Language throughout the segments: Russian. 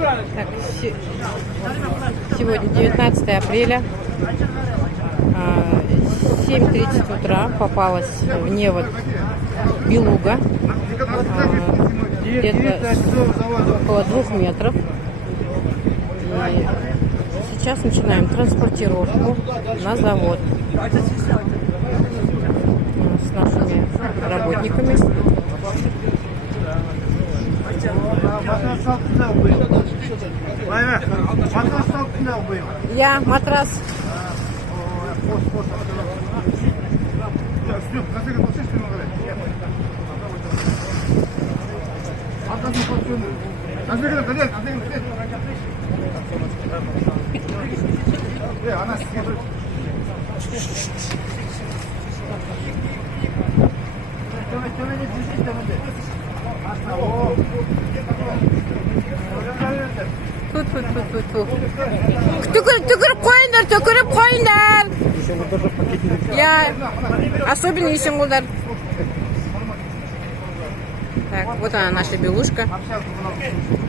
Так, сегодня 19 апреля, 7:30 утра, попалась в невод белуга, где-то около 2 метров. И сейчас начинаем транспортировку на завод с нашими работниками. Я матрас. Түкіріп қойыңдар. Я особенно есенғолдар. Так, вот она, наша белушка.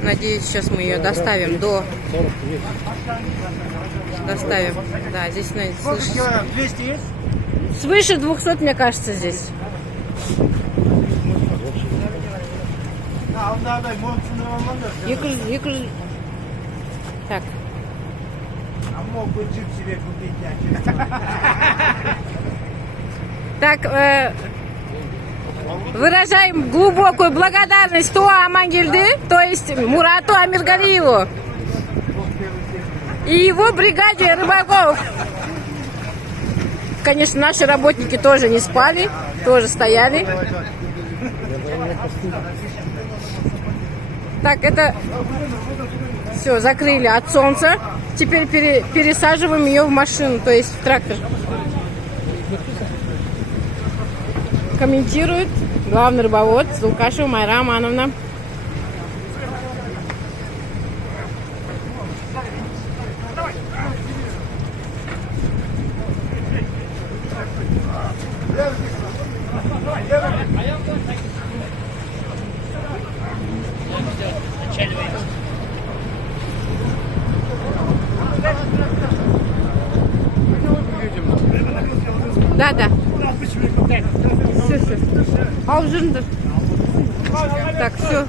Надеюсь, сейчас мы ее доставим доставим. Да, здесь свыше 200, мне кажется, здесь. Так. Так, выражаем глубокую благодарность Туа Амангельды, то есть Мурату Амиргалиеву и его бригаде рыбаков. Конечно, наши работники тоже не спали, тоже стояли. Так, это все, закрыли от солнца. Теперь пересаживаем ее в машину, то есть в трактор. Комментирует главный рыбовод Зулкашева Майра Амановна. Да. Все. Так, все.